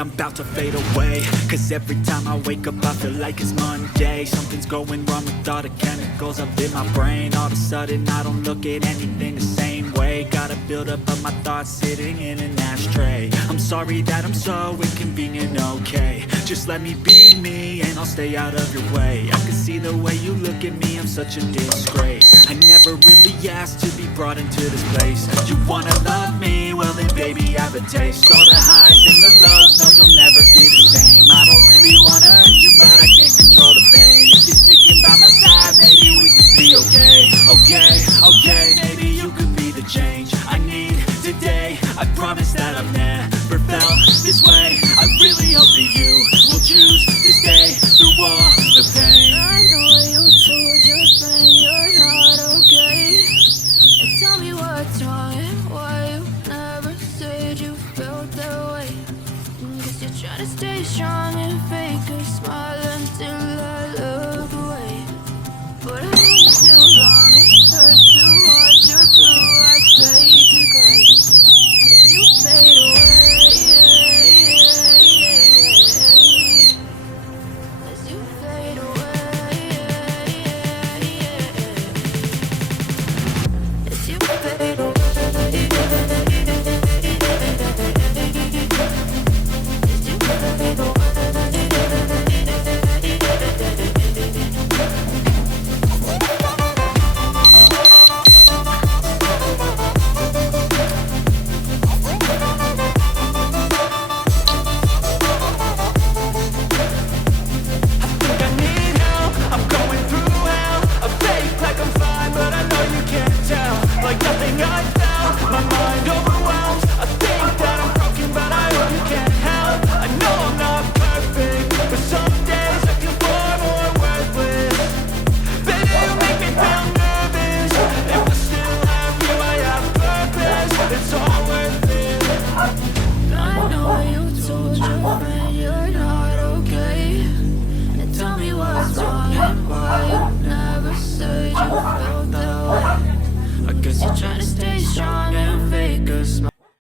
I'm about to fade away. Cause every time I wake up I feel like it's Monday. Something's going wrong with all the chemicals up in my brain. All of a sudden I don't look at anything the same way. Gotta build up of my thoughts sitting in an ashtray. I'm sorry that I'm so inconvenient, okay. Just let me be me and I'll stay out of your way. I can see the way you look at me, I'm such a disgrace. I never really asked to be brought into this place. You wanna love me? Well then baby have a taste. All the highs and the lows, no you'll never be the same. I don't really wanna hurt you but I can't control the pain. If you're sticking by my side, maybe we could be okay. Okay, maybe you could be the change I need today. I promise that I've never felt this way. I really hope that you will choose to stay through all the pain. I know you told your friend you're not okay. And tell me what's wrong and why you never said you felt that way. Guess you're trying to stay strong and fake a smile until I look away. But I won't too long, it hurts to watch your blue eyes fade to gray as you fade away.